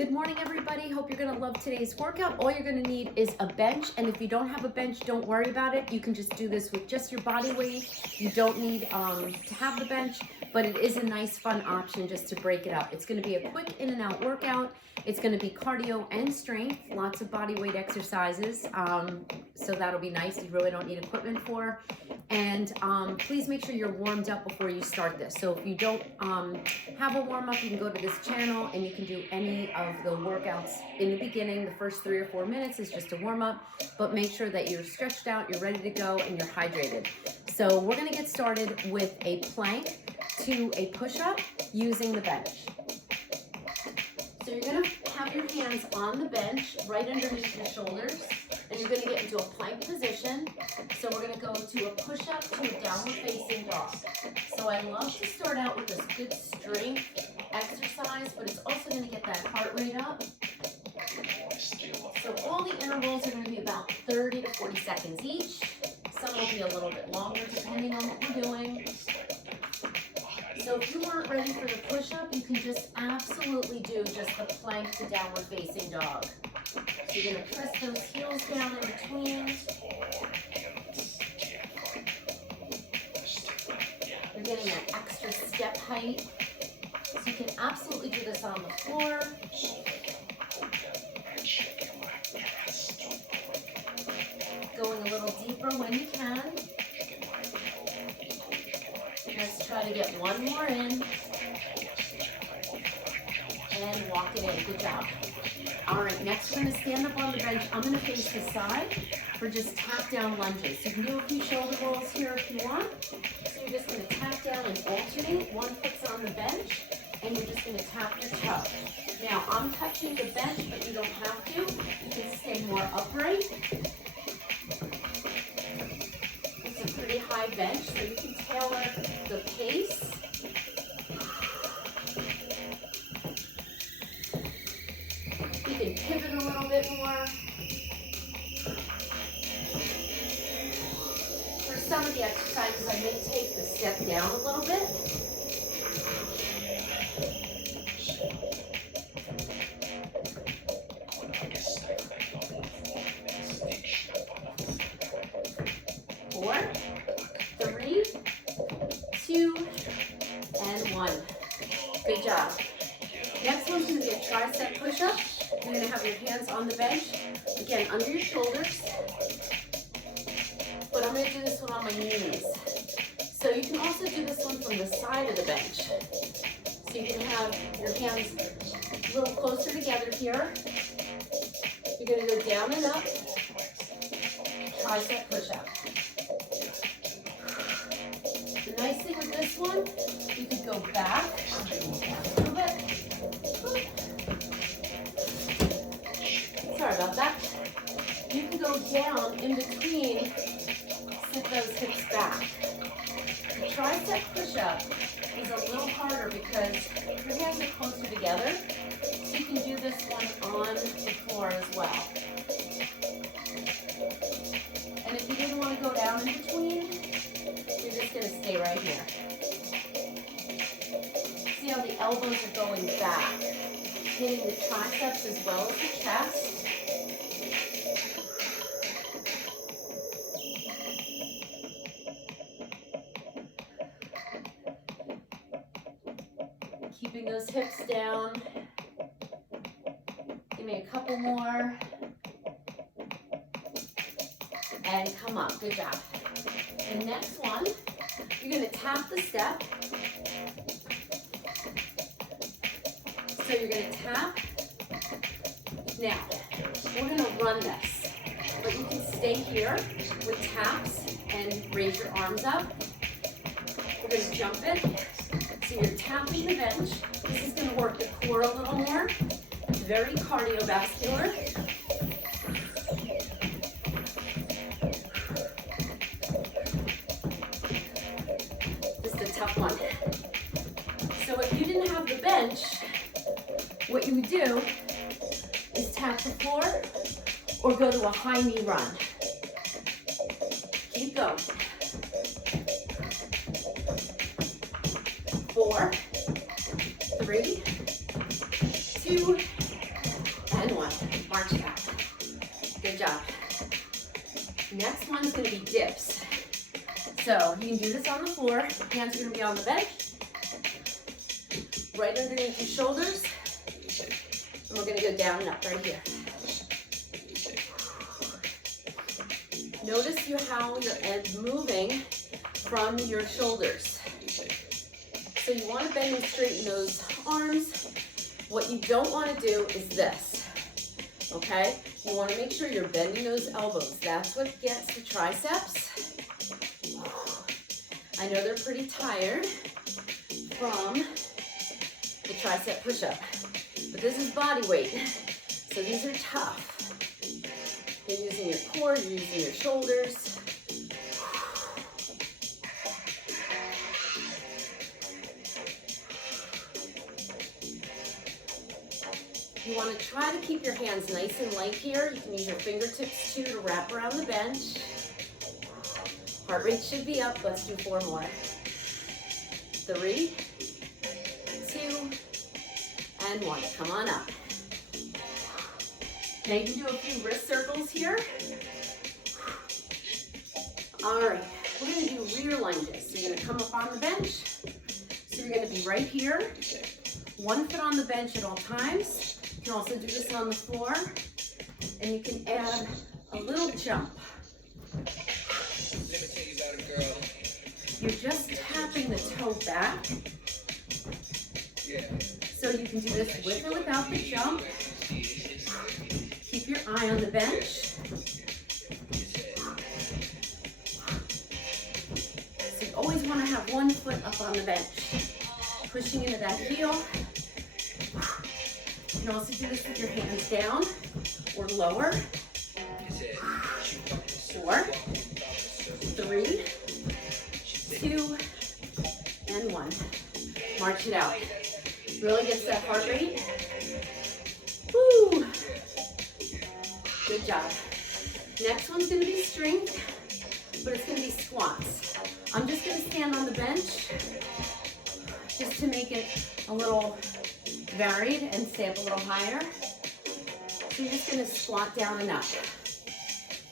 Good morning, everybody. Hope you're gonna love today's workout. All you're gonna need is a bench, and if you don't have a bench, don't worry about it. You can just do this with just your body weight. You don't need to have the bench, but it is a nice, fun option just to break it up. It's gonna be a quick in and out workout. It's gonna be cardio and strength, lots of body weight exercises. So that'll be nice. You really don't need equipment for. And please make sure you're warmed up before you start this. So if you don't have a warm up, you can go to this channel and you can do any of the workouts in the beginning. The first 3 or 4 minutes is just a warm up, but make sure that you're stretched out, you're ready to go, and you're hydrated. So we're gonna get started with a plank to a push-up using the bench. So you're gonna have your hands on the bench right underneath your shoulders, and you're gonna get into a plank position. So we're gonna go to a push-up to a downward facing dog. So I love to start out with this good strength exercise, but it's also gonna get that heart rate up. So all the intervals are gonna be about 30 to 40 seconds each. Some will be a little bit longer depending on what we're doing. So if you weren't ready for the push-up, you can just absolutely do just the plank to downward facing dog. So you're gonna press those heels down in between. You're getting that extra step height. So you can absolutely do this on the floor. Going a little deeper when you can. Let's try to get one more in. And walk it in. Good job. All right, next we're gonna stand up on the bench. I'm gonna face the side for just tap down lunges. You can do a few shoulder rolls here if you want. So you're just gonna tap down and alternate. One foot's on the bench, and you're just gonna tap your toe. Now, I'm touching the bench, but you don't have to. You can stay more upright. It's a pretty high bench, so you can tailor the pace. You can pivot a little bit more. For some of the exercises, I may take the step down a little bit. Four, three, two, and one. Good job. Next one's going to be a tricep push-up. You're going to have your hands on the bench, again, under your shoulders. But I'm going to do this one on my knees. So you can also do this one from the side of the bench. So you can have your hands a little closer together here. You're going to go down and up. Tricep push-up. The nice thing with this one, you could go back a little bit. Sorry about that. You can go down in between, sit those hips back. The tricep push-up is a little harder because your hands are closer together, so you can do this one on the floor as well. And if you didn't want to go down in between, you're just going to stay right here. See how the elbows are going back, hitting the triceps as well as the chest. Keeping those hips down. Give me a couple more. And come up. Good job. The next one, you're going to tap the step. So you're going to tap. Now, we're going to run this. But you can stay here with taps and raise your arms up. We're going to jump it. So you're tapping the bench. This is going to work the core a little more. It's very cardiovascular. This is a tough one. So if you didn't have the bench, what you would do is tap the floor or go to a high knee run. Keep going. 4, 3, 2, March it out. Good job. Next one's gonna be dips. So you can do this on the floor. Hands are gonna be on the bench. Right underneath your shoulders. And we're gonna go down and up right here. Notice how your head's moving from your shoulders. So you want to bend and straighten those arms. What you don't want to do is this, okay? You want to make sure you're bending those elbows. That's what gets the triceps. I know they're pretty tired from the tricep push-up, but this is body weight, so these are tough. You're using your core, you're using your shoulders. You want to try to keep your hands nice and light here. You can use your fingertips too to wrap around the bench. Heart rate should be up. Let's do 4 more. 3, 2, and 1. Come on up. Now you can do a few wrist circles here. All right, we're gonna do rear lunges. So you're gonna come up on the bench. So you're gonna be right here. 1 foot on the bench at all times. You can also do this on the floor. And you can add a little jump. You're just tapping the toe back. So you can do this with or without the jump. Keep your eye on the bench. So you always want to have 1 foot up on the bench. Pushing into that heel. You can also do this with your hands down or lower. 4, 3, 2, and 1. March it out. Really gets that heart rate. Woo! Good job. Next one's gonna be strength, but it's gonna be squats. I'm just gonna stand on the bench just to make it a little varied and stay up a little higher. So you're just gonna squat down and up.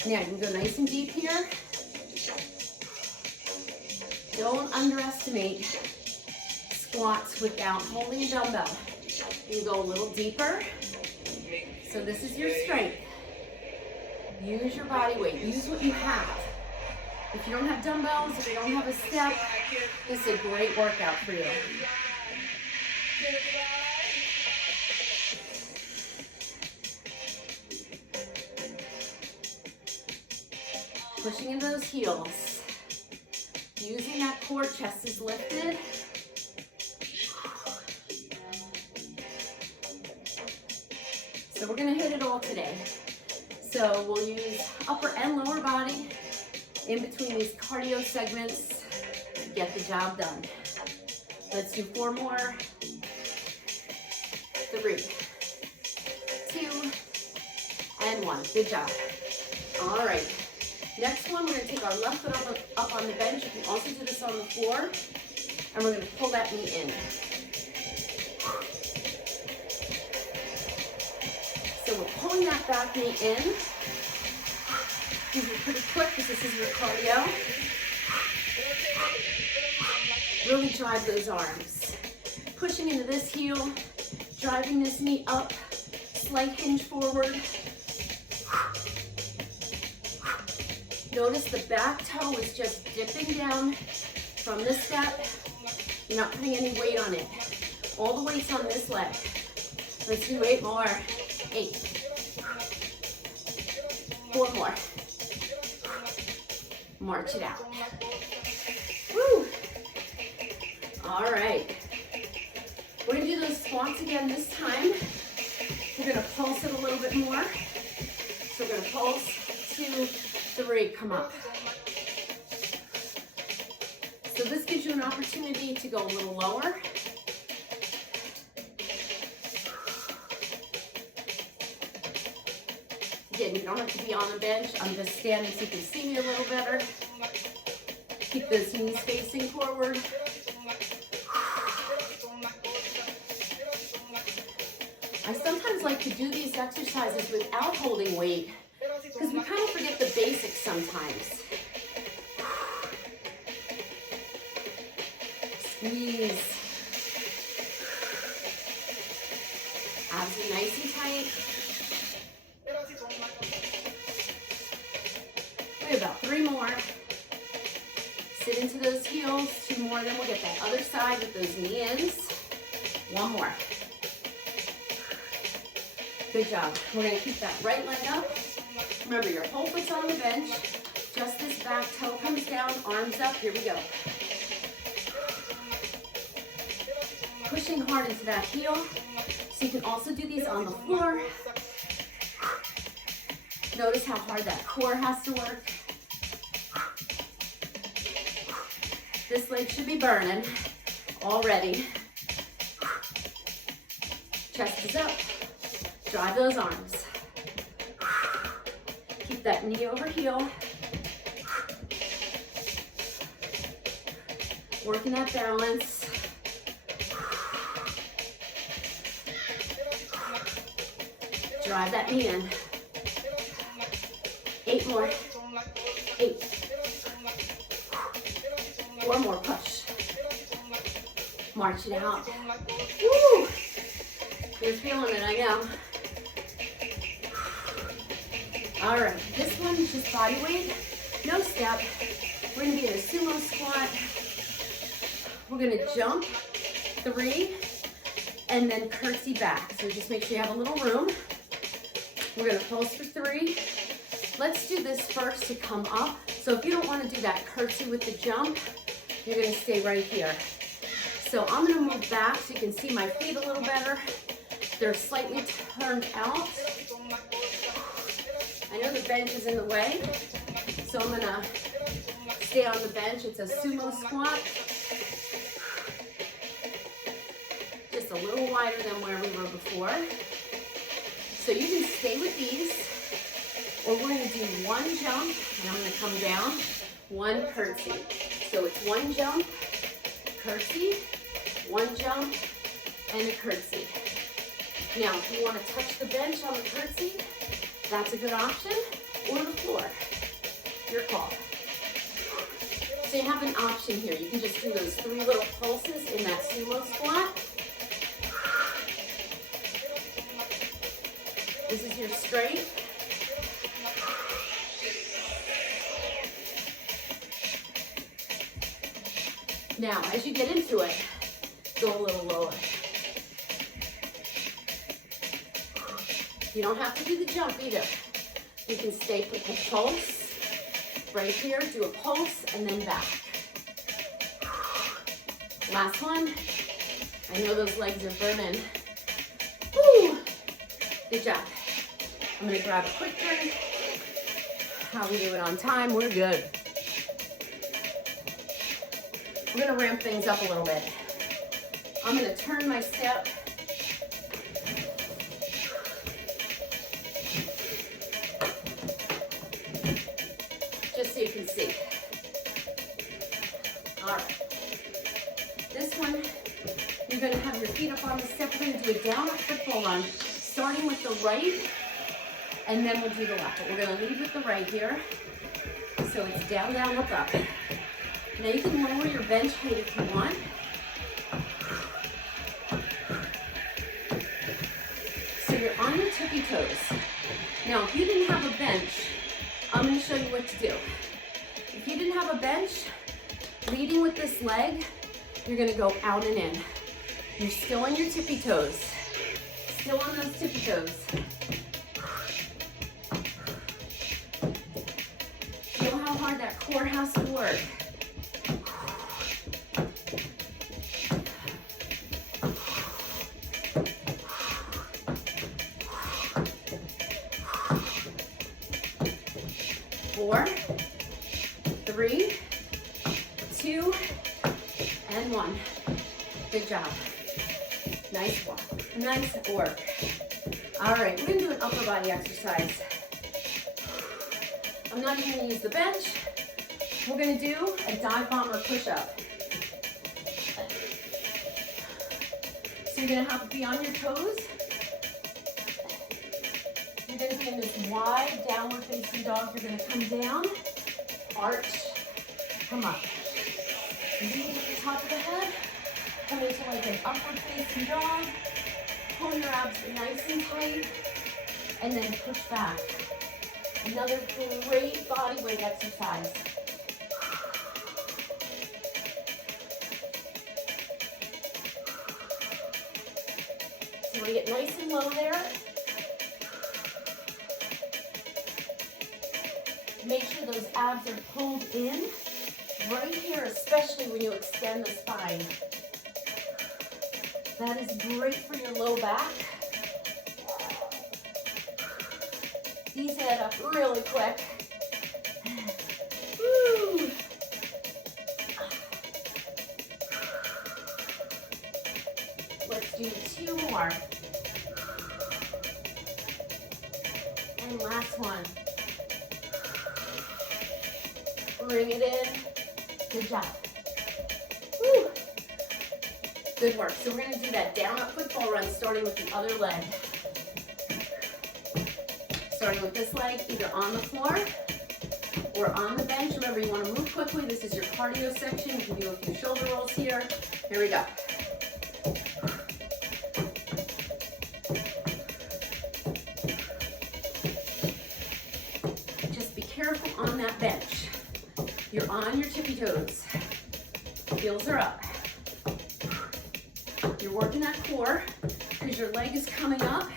Now you can go nice and deep here. Don't underestimate squats without holding a dumbbell. You can go a little deeper. So this is your strength. Use your body weight. Use what you have. If you don't have dumbbells, if you don't have a step, this is a great workout for you. Pushing into those heels. Using that core, chest is lifted. So we're gonna hit it all today. So we'll use upper and lower body in between these cardio segments to get the job done. Let's do 4 more. 3, 2, and 1. Good job. All right. Next one, we're gonna take our left foot up on the bench. You can also do this on the floor. And we're gonna pull that knee in. So we're pulling that back knee in. These are pretty quick because this is your cardio. Really drive those arms. Pushing into this heel, driving this knee up, slight hinge forward. Notice the back toe is just dipping down from this step. You're not putting any weight on it. All the weight's on this leg. Let's do 8 more. 8. 4 more. March it out. Woo! All right. We're gonna do those squats again this time. We're gonna pulse it a little bit more. So we're gonna pulse, 2, 3, come up. So this gives you an opportunity to go a little lower. Again, you don't have to be on the bench. I'm just standing so you can see me a little better. Keep those knees facing forward. I sometimes like to do these exercises without holding weight because we kind of forget the basics sometimes. Squeeze. Abs be nice and tight. We have about 3 more. Sit into those heels. 2 more, then we'll get that other side with those knee-ins. 1 more. Good job. We're going to keep that right leg up. Remember, your whole foot's on the bench. Just this back toe comes down, arms up. Here we go. Pushing hard into that heel. So you can also do these on the floor. Notice how hard that core has to work. This leg should be burning already. Chest is up. Drive those arms. Keep that knee over heel. Working that balance. Drive that knee in. 8 more. 8. 4 more, push. March it out. Woo! You're feeling it, I know. All right, this one is just body weight, no step. We're gonna be in a sumo squat. We're gonna jump 3 and then curtsy back. So just make sure you have a little room. We're gonna pulse for 3. Let's do this first to come up. So if you don't wanna do that curtsy with the jump, you're gonna stay right here. So I'm gonna move back so you can see my feet a little better. They're slightly turned out. I know the bench is in the way, so I'm gonna stay on the bench. It's a sumo squat. Just a little wider than where we were before. So you can stay with these, or we're gonna do 1 jump, and I'm gonna come down, 1 curtsy. So it's 1 jump, curtsy, 1 jump, and a curtsy. Now, if you want to touch the bench on the curtsy, that's a good option, or the floor, your call. So you have an option here. You can just do those 3 little pulses in that sumo squat. This is your straight. Now, as you get into it, go a little lower. You don't have to do the jump either. You can stay with the pulse right here, do a pulse, and then back. Last one. I know those legs are burning. Woo! Good job. I'm gonna grab a quick drink. How we do it on time, we're good. We're gonna ramp things up a little bit. I'm gonna turn my step. Just so you can see. All right. This one, you're gonna have your feet up on the step. We're gonna do a downward football run, starting with the right, and then we'll do the left. But we're gonna lead with the right here. So it's down, down, look up. Now you can lower your bench height if you want. So you're on your tippy toes. Now, if you didn't have a bench, I'm going to show you what to do. If you didn't have a bench, leading with this leg, you're going to go out and in. You're still on your tippy toes. Still on those tippy toes. Feel how hard that core has to work. Four, 3, 2, and 1. Good job. Nice walk. Nice work. All right, we're going to do an upper body exercise. I'm not even going to use the bench. We're going to do a dive bomb or push-up. So you're going to have to be on your toes. you're going to be in this wide downward facing dog. You're going to come down, arch, come up. Knees at the top of the head. Come into like an upward facing dog. Pull your abs nice and tight. And then push back. Another great body weight exercise. So we get nice and low there. Make sure those abs are pulled in. Right here, especially when you extend the spine. That is great for your low back. These add up really quick. Woo. Let's do 2 more. And last one. Bring it in. Good job. Woo. Good work. So we're going to do that down up football run starting with the other leg. Starting with this leg, either on the floor or on the bench. Remember, you want to move quickly. This is your cardio section. You can do a few shoulder rolls here. Here we go. Just be careful on that bench. You're on your tippy toes. Heels are up. You're working that core because your leg is coming up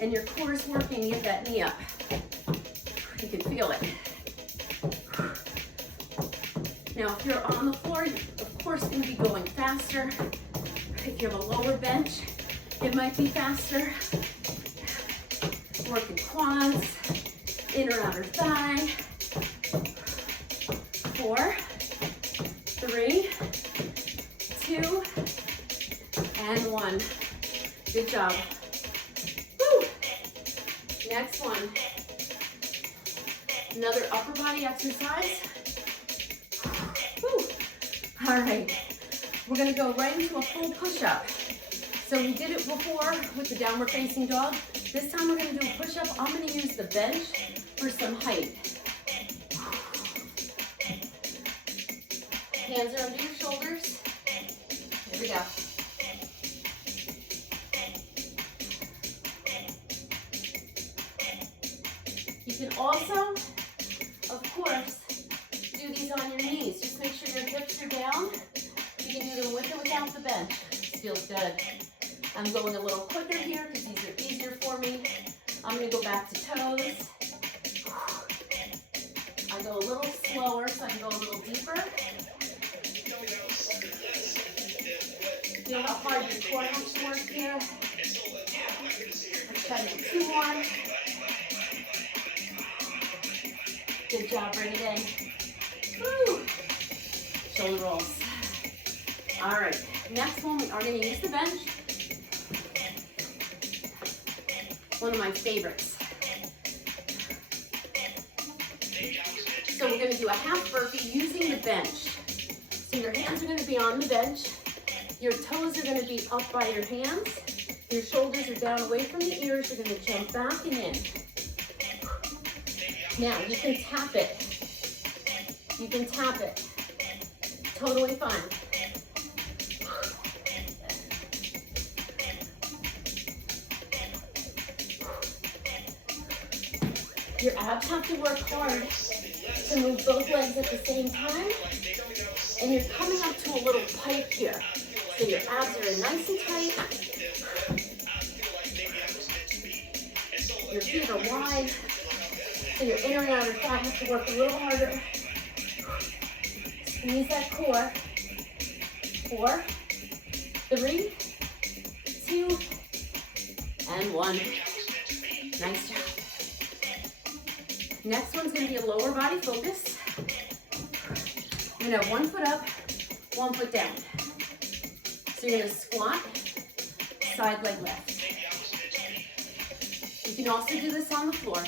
and your core is working to get that knee up. You can feel it. Now, if you're on the floor, you're of course going to be going faster. If you have a lower bench, it might be faster. Working quads, inner outer thigh. 4, 3, 2, and 1. Good job. Woo. Next one. Another upper body exercise. Woo. All right. We're going to go right into a full push-up. So we did it before with the downward facing dog. This time we're going to do a push-up. I'm going to use the bench for some height. Hands are under your shoulders. Here we go. You can also, of course, do these on your knees. Just make sure your hips are down. You can do them with or without the bench. This feels good. I'm going a little quicker here because these are easier for me. I'm going to go back to toes. I go a little slower so I can go a little deeper. Feel how hard your core has to work here. Let's try to do 2 more. Good job, bring it in. Woo. Shoulder rolls. All right, next one, we are going to use the bench. One of my favorites. So we're going to do a half burpee using the bench. So your hands are going to be on the bench. Your toes are going to be up by your hands. Your shoulders are down away from the ears. You're going to jump back and in. Now, you can tap it. You can tap it. Totally fine. Your abs have to work hard to move both legs at the same time. And you're coming up to a little pike here. So your abs are nice and tight. Your feet are wide. So your inner and outer thigh have to work a little harder. Squeeze that core. 4, 3, 2, and 1. Nice job. Next one's going to be a lower body focus. You're going to have 1 foot up, 1 foot down. So you're going to squat, side leg lift. You can also do this on the floor.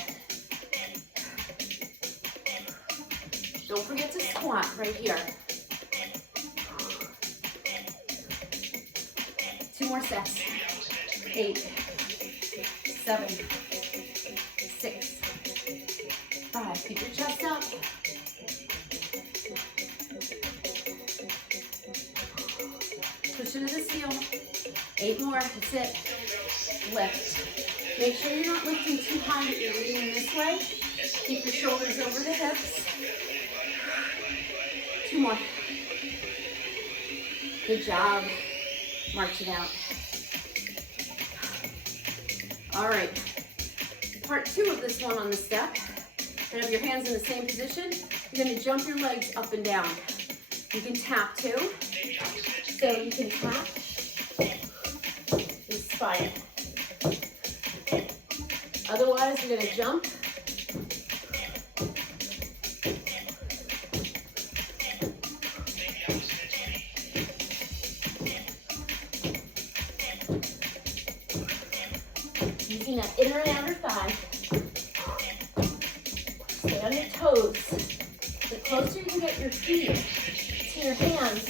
Don't forget to squat right here. 2 more sets. 8, 7, Keep your chest up. Push into the seal. 8 more. That's it. Lift. Make sure you're not lifting too high, that you're leaning this way. Keep your shoulders over the hips. 2 more. Good job. March it out. All right. Part 2 of this one on the step. You're gonna have your hands in the same position. You're gonna jump your legs up and down. You can tap too. So you can tap your spine. Otherwise, you're gonna jump. Using that inner and outer thigh. Stay on your toes. The closer you can get your feet to your hands,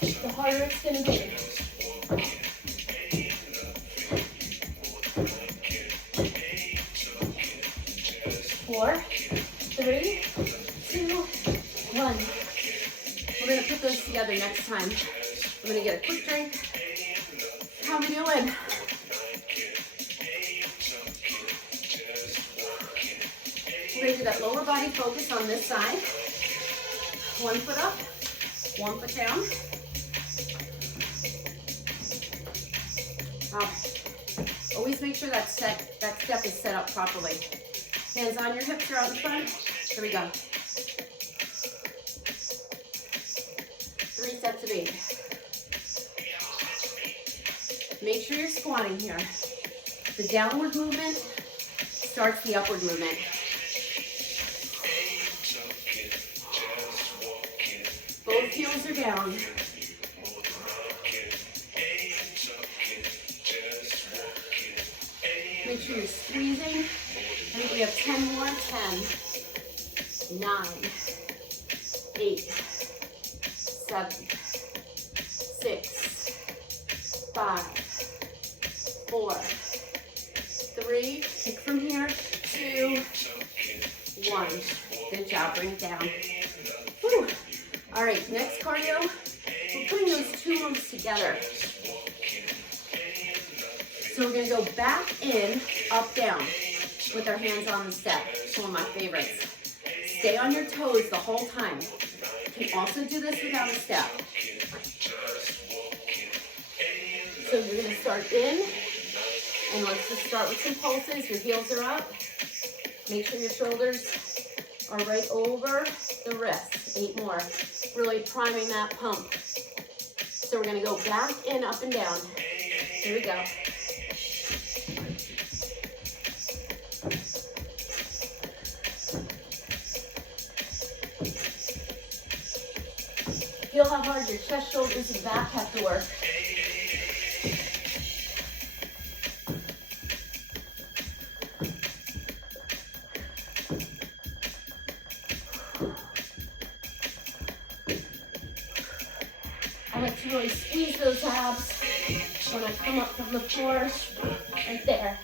the harder it's going to be. 4, 3, 2, 1. We're going to put those together next time. I'm going to get a quick drink. How we doing? We're going to do that lower body focus on this side. 1 foot up, 1 foot down. Always make sure that step is set up properly. Hands on your hips or out in front. Here we go. 3 sets of 8. Make sure you're squatting here. The downward movement starts the upward movement. Both heels are down. Make sure you're squeezing. I think we have 10 more. 10, 9, 8, 7, 6, 5, 4, 3. Kick from here. 2, 1. Good job. Bring it down. Whew. All right, next cardio, we're putting those 2 moves together. So we're gonna go back in, up, down, with our hands on the step. It's one of my favorites. Stay on your toes the whole time. You can also do this without a step. So you're gonna start in, and let's just start with some pulses. Your heels are up. Make sure your shoulders are right over the wrists. 8 more. Really priming that pump. So we're gonna go back in, up and down. Here we go. Feel how hard your chest, shoulders, and back have to work. I like to really squeeze those abs when I come up from the floor, right there.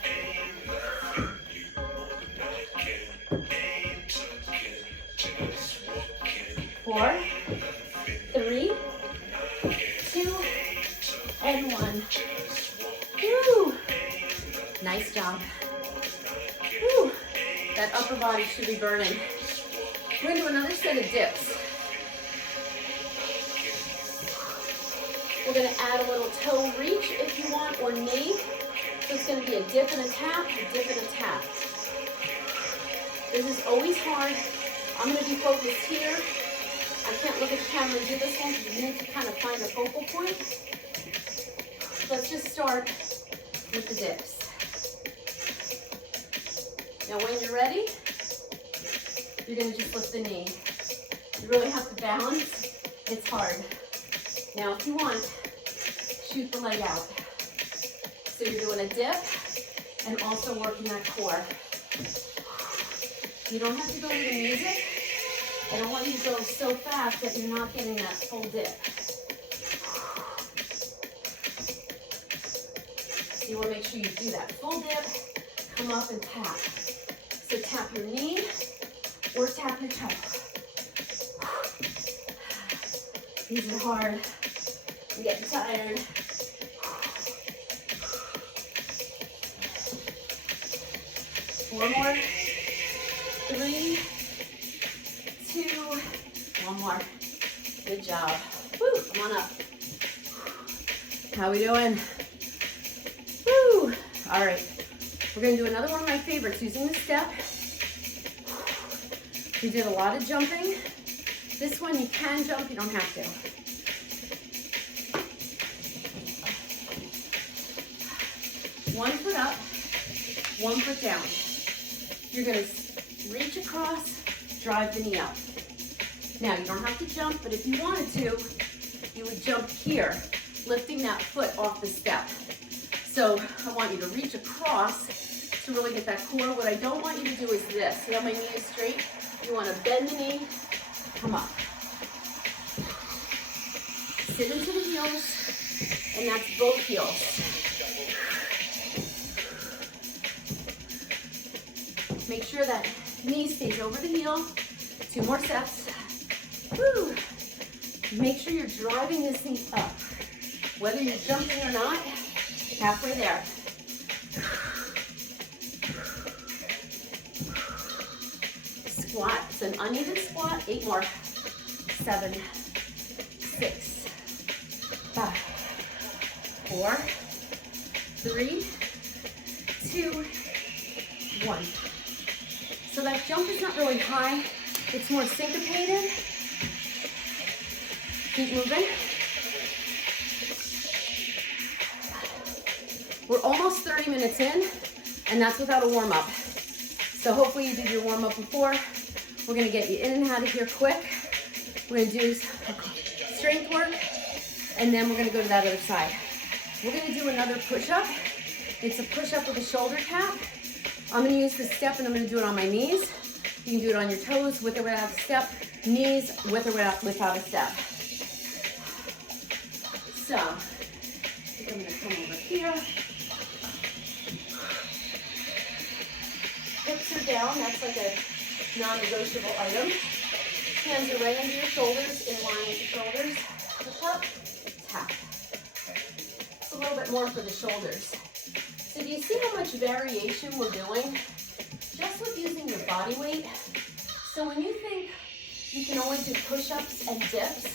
4, 3, 2, and 1. Woo! Nice job. Woo! That upper body should be burning. We're going to do another set of dips. We're going to add a little toe reach if you want, or knee. So it's going to be a dip and a tap, a dip and a tap. This is always hard. I'm going to be focused here. I can't look at the camera and do this one because you need to kind of find a focal point. Let's just start with the dips. Now when you're ready, you're going to just lift the knee. You really have to balance. It's hard. Now if you want, shoot the leg out. So you're doing a dip and also working that core. You don't have to go to the music. I don't want you to go so fast that you're not getting that full dip. So you want to make sure you do that full dip, come up and tap. So tap your knee, or tap your toe. These are hard. I'm getting tired. Four more. 3, 2, one more. Good job. Woo, come on up. How we doing? Woo. All right. We're gonna do another one of my favorites using the step. We did a lot of jumping. This one you can jump, you don't have to. One foot up, one foot down. You're gonna reach across, drive the knee out. Now you don't have to jump, but if you wanted to, you would jump here, lifting that foot off the step. So I want you to reach across to really get that core. What I don't want you to do is this. See how my knee is straight? You want to bend the knee, come up. Sit into the heels, and that's both heels. Make sure that knee stays over the heel. 2 more steps. Woo. Make sure you're driving this knee up. Whether you're jumping or not, halfway there. Squat. It's an uneven squat. 8 more. 7, 6, 5, 4, 3, 2, 1. So that jump is not really high. It's more syncopated. Keep moving. We're almost 30 minutes in, and that's without a warm-up. So hopefully you did your warm-up before. We're gonna get you in and out of here quick. We're gonna do strength work, and then we're gonna go to that other side. We're gonna do another push-up. It's a push-up with a shoulder tap. I'm gonna use the step, and I'm gonna do it on my knees. You can do it on your toes, with or without a step. Knees, with or without a step. So, I'm gonna come over here. Hips are down, that's like a non-negotiable item. Hands are right under your shoulders, in line with your shoulders. Push up, tap. It's a little bit more for the shoulders. So do you see how much variation we're doing? Just with using your body weight. So when you think you can only do push-ups and dips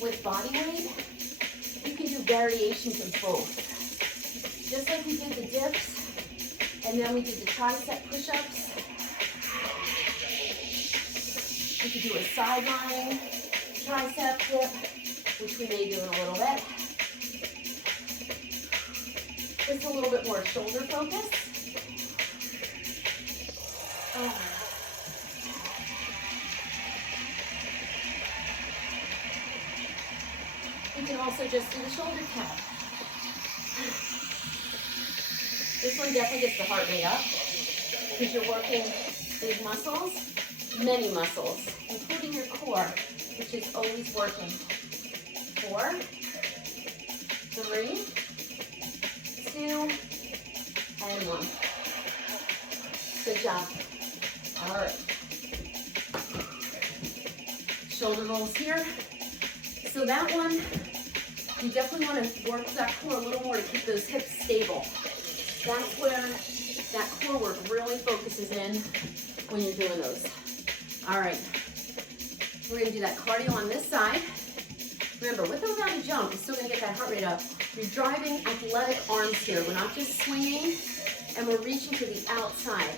with body weight, you can do variations of both. Just like we did the dips, and then we did the tricep push-ups. We could do a sideline tricep dip, which we may do in a little bit. Just a little bit more shoulder focus. You can also just do the shoulder tap. This one definitely gets the heart rate up because you're working big muscles, many muscles, including your core, which is always working. 4, 3, 2, and 1. Good job. All right. Shoulder rolls here. So that one, you definitely want to work that core a little more to keep those hips stable. That's where that core work really focuses in when you're doing those. All right. We're going to do that cardio on this side. Remember, with or without a jump, you're still going to get that heart rate up. You're driving athletic arms here. We're not just swinging, and we're reaching to the outside.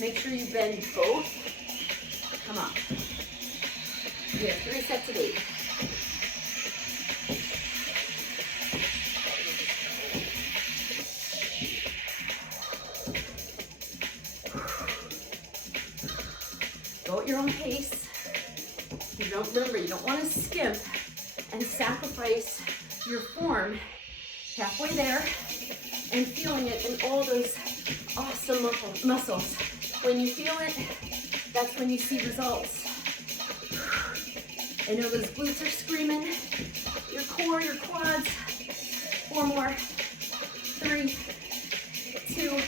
Make sure you bend both. Come on. You have 3 sets of 8. Go at your own pace. You don't want to skimp and sacrifice your form halfway there and feeling it in all those awesome muscles. When you feel it, that's when you see results. I know those glutes are screaming, your core, your quads. 4 more. 3, 2,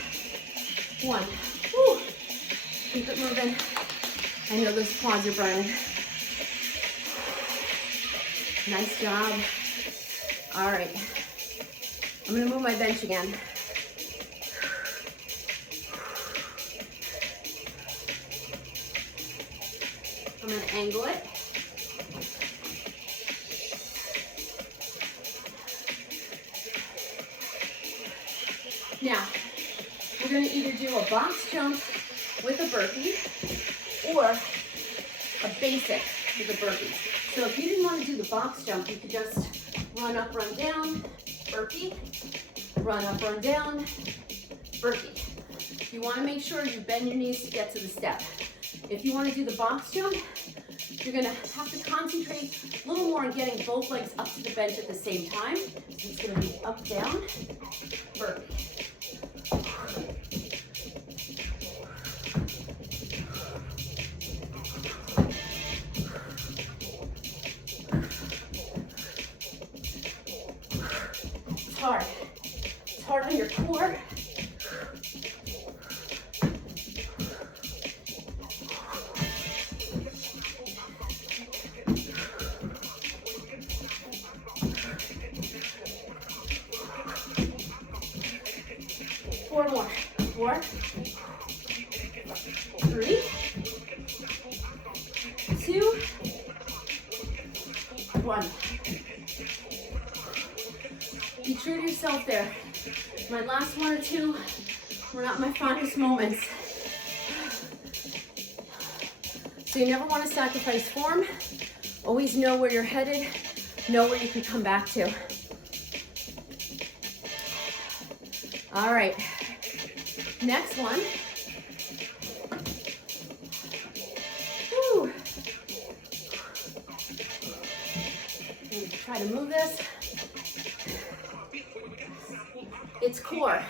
1. Woo. Keep it moving. I know those quads are burning. Nice job. All right. I'm gonna move my bench again. I'm gonna angle it. Now, we're gonna either do a box jump with a burpee or a basic with a burpee. So if you didn't want to do the box jump, you could just run up, run down, burpee, run up, run down, burpee. You want to make sure you bend your knees to get to the step. If you want to do the box jump, you're going to have to concentrate a little more on getting both legs up to the bench at the same time. So it's going to be up, down, burpee. It's hard. It's hard on your core. Four more. 4, 3, 2, 1. Be true to yourself there. My last 1 or 2 were not my fondest moments. So you never want to sacrifice form. Always know where you're headed. Know where you can come back to. All right. Next one. Whew. Try to move this. It's core.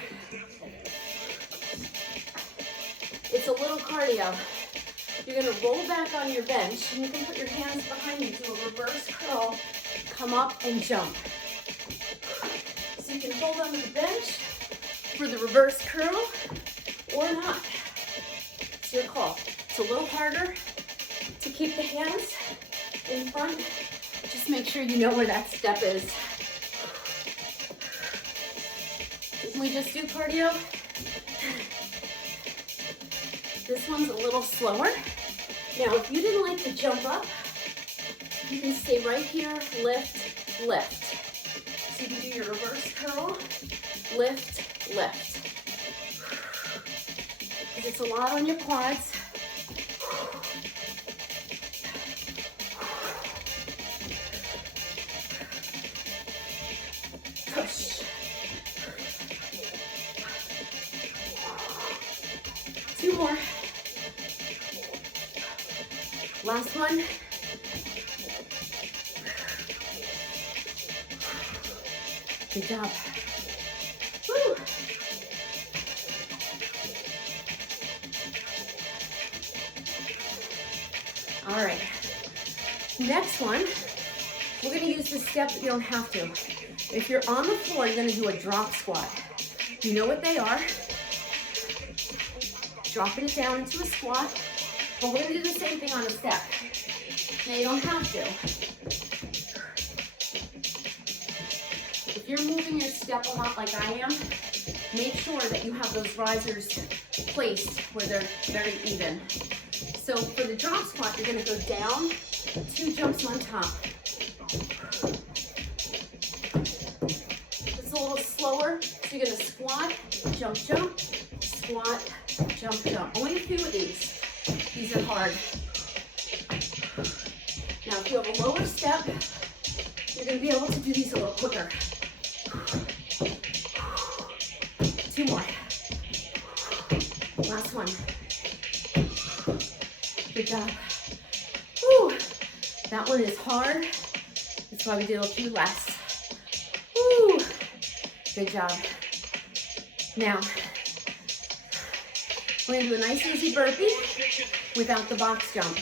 It's a little cardio. You're gonna roll back on your bench and you can put your hands behind you, do a reverse curl, come up and jump. So you can hold onto the bench for the reverse curl or not. It's your call. It's a little harder to keep the hands in front. Just make sure you know where that step is. Can we just do cardio? This one's a little slower. Now, if you didn't like to jump up, you can stay right here, lift, lift. So you can do your reverse curl, lift, lift. It's a lot on your quads. Push. 2 more. Last one. Good job. Woo. All right. Next one, we're going to use this step, but you don't have to. If you're on the floor, you're going to do a drop squat. You know what they are. Dropping it down into a squat, but we're going to do the same thing on a step. Now, you don't have to. If you're moving your step a lot like I am, make sure that you have those risers placed where they're very even. So for the drop squat, you're going to go down, 2 jumps on top. It's a little slower, so you're going to squat, jump, jump, squat, jump, jump. Only a few of these. These are hard. Now, if you have a lower step, you're going to be able to do these a little quicker. 2 more. Last one. Good job. Whew. That one is hard. That's why we did a few less. Whew. Good job. Now, we're going to do a nice easy burpee without the box jump.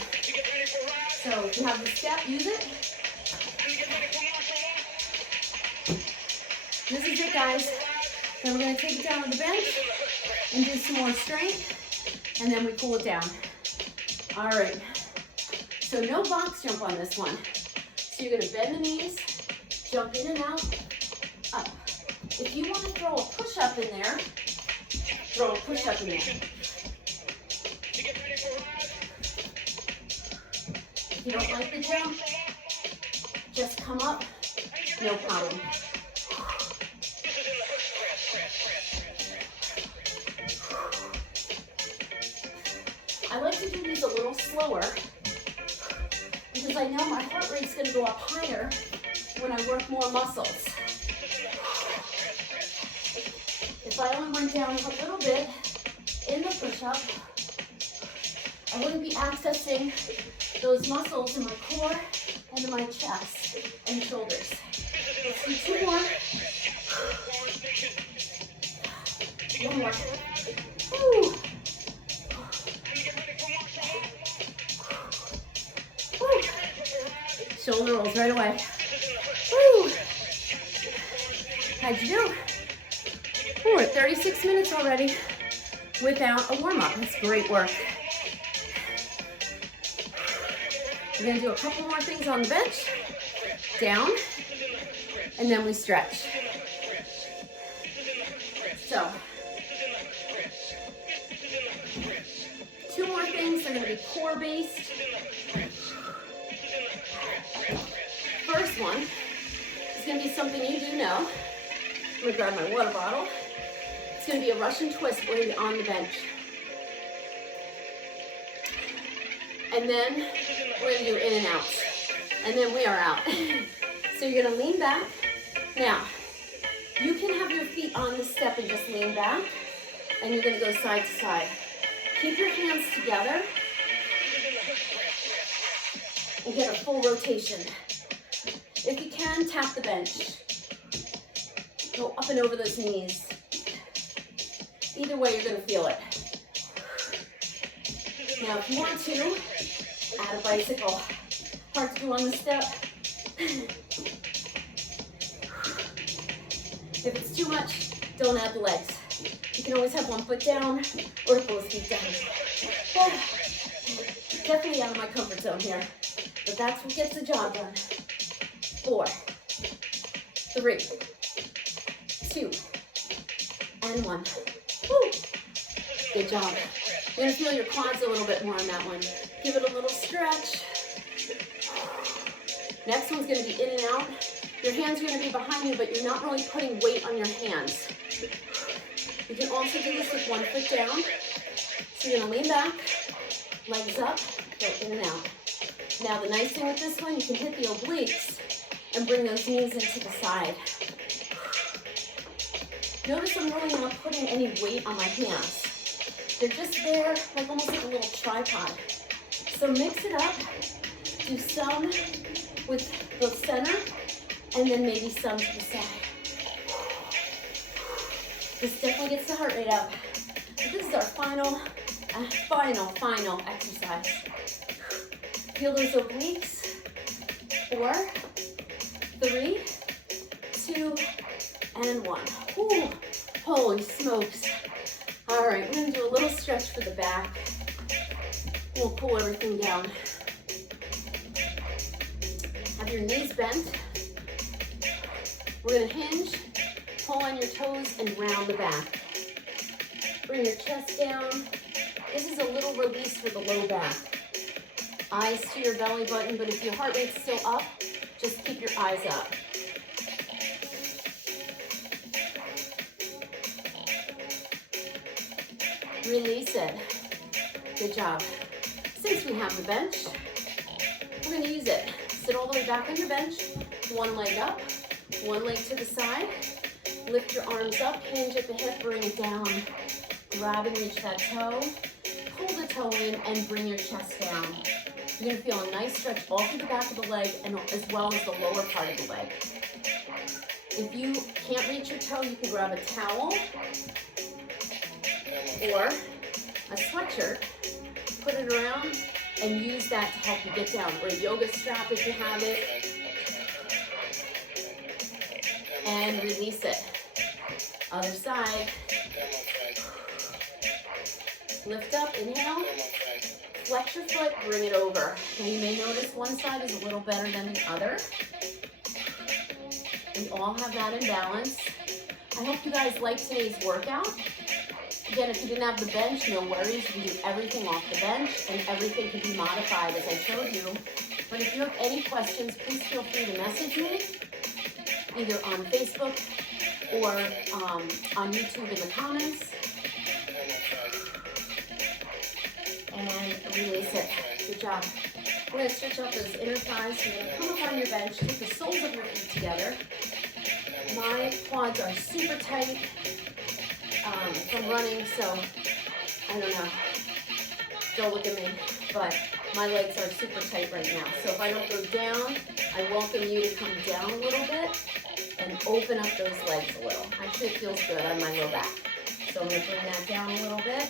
So if you have the step, use it. This is it, guys. Then we're going to take it down to the bench and do some more strength, and then we cool it down. All right. So no box jump on this one. So you're gonna bend the knees, jump in and out, up. If you want to throw a push-up in there, throw a push-up in there. If you don't like the jump, just come up, no problem. I like to do these a little slower because I know my heart rate's going to go up higher when I work more muscles. If I only went down a little bit in the push-up, I wouldn't be accessing those muscles in my core and in my chest and shoulders. Let's do 2 more. 1 more. Woo. Woo. Shoulder rolls right away. Woo. How'd you do? We're at 36 minutes already without a warm-up. That's great work. We're gonna do a couple more things on the bench, down, and then we stretch. So, 2 more things. They're gonna be core-based. First one is gonna be something you do know. I'm gonna grab my water bottle. It's gonna be a Russian twist. We're gonna be on the bench. And then we're gonna do in and out. And then we are out. So you're gonna lean back. Now, you can have your feet on the step and just lean back. And you're gonna go side to side. Keep your hands together. And get a full rotation. If you can, tap the bench. Go up and over those knees. Either way, you're gonna feel it. Now, if you want to, add a bicycle. Hard to do on the step. If it's too much, don't add the legs. You can always have 1 foot down or both feet down. Oh, definitely out of my comfort zone here, but that's what gets the job done. 4, 3, 2, and 1. Woo. Good job. You're gonna feel your quads a little bit more on that one. Give it a little stretch. Next one's gonna be in and out. Your hands are gonna be behind you, but you're not really putting weight on your hands. You can also do this with 1 foot down. So you're gonna lean back, legs up, go in and out. Now the nice thing with this one, you can hit the obliques and bring those knees into the side. Notice I'm really not putting any weight on my hands. They're just there, like almost like a little tripod. So mix it up. Do some with the center, and then maybe some to the side. This definitely gets the heart rate up. This is our final exercise. Feel those obliques. 4, 3, 2, and 1. Ooh, holy smokes. All right, we're gonna do a little stretch for the back. We'll pull everything down. Have your knees bent. We're gonna hinge, pull on your toes, and round the back. Bring your chest down. This is a little release for the low back. Eyes to your belly button, but if your heart rate's still up, just keep your eyes up. Release it. Good job. Since we have the bench, we're going to use it. Sit all the way back on your bench. 1 leg up, 1 leg to the side. Lift your arms up, hinge at the hip, bring it down. Grab and reach that toe. Pull the toe in and bring your chest down. You're going to feel a nice stretch all through the back of the leg and as well as the lower part of the leg. If you can't reach your toe, you can grab a towel or a sweatshirt, put it around, and use that to help you get down. Or a yoga strap if you have it. And release it. Other side. Lift up, inhale. flex your foot, bring it over. Now you may notice one side is a little better than the other. We all have that in balance. I hope you guys liked today's workout. Again, if you didn't have the bench, no worries. You can do everything off the bench and everything can be modified as I showed you. But if you have any questions, please feel free to message me, either on Facebook or on YouTube in the comments. And release it. Good job. We're going to stretch out those inner thighs. You're going to come up on your bench, take the soles of your feet together. My quads are super tight from running, so I don't know. Don't look at me, but my legs are super tight right now. So if I don't go down, I welcome you to come down a little bit and open up those legs a little. Actually, it feels good on my low back. So I'm going to bring that down a little bit.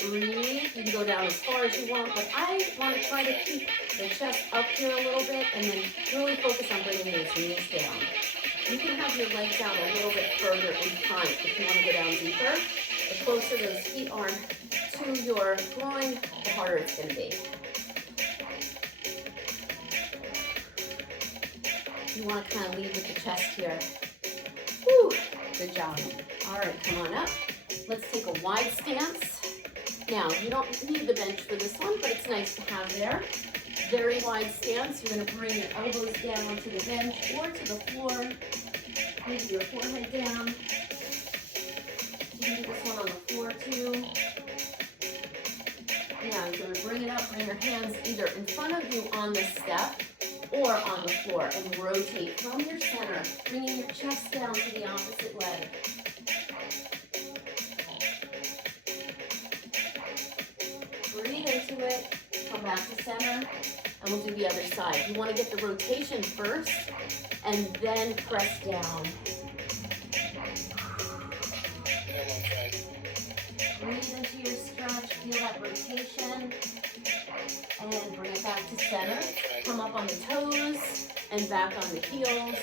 Breathe. You can go down as far as you want, but I want to try to keep the chest up here a little bit and then really focus on bringing those knees down. You can have your legs down a little bit further in front if you want to go down deeper. The closer those feet are to your groin, the harder it's going to be. You want to kind of lead with the chest here. Whew, good job. All right, come on up. Let's take a wide stance. Now, you don't need the bench for this one, but it's nice to have there. Very wide stance. You're going to bring your elbows down to the bench or to the floor. Maybe your forehead down. You can do this one on the floor too. Now you're going to bring it up, bring your hands either in front of you on the step or on the floor and rotate from your center, bringing your chest down to the opposite leg. Breathe into it, come back to center, and we'll do the other side. You want to get the rotation first and then press down. Breathe into your stretch, feel that rotation, and bring it back to center. Come up on the toes and back on the heels,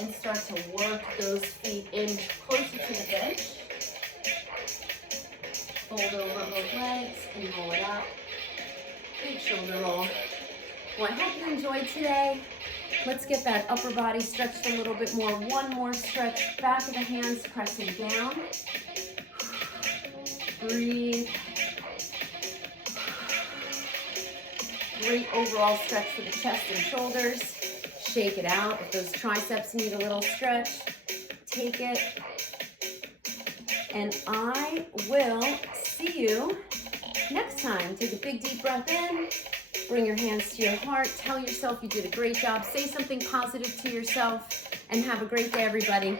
and start to work those feet in closer to the bench. Fold over both legs and roll it up. Big shoulder roll. Well, I hope you enjoyed today. Let's get that upper body stretched a little bit more. One more stretch. Back of the hands pressing down. Breathe. Great overall stretch for the chest and shoulders. Shake it out. If those triceps need a little stretch, take it. And I will see you next time. Take a big deep breath in. Bring your hands to your heart. Tell yourself you did a great job. Say something positive to yourself. And have a great day, everybody.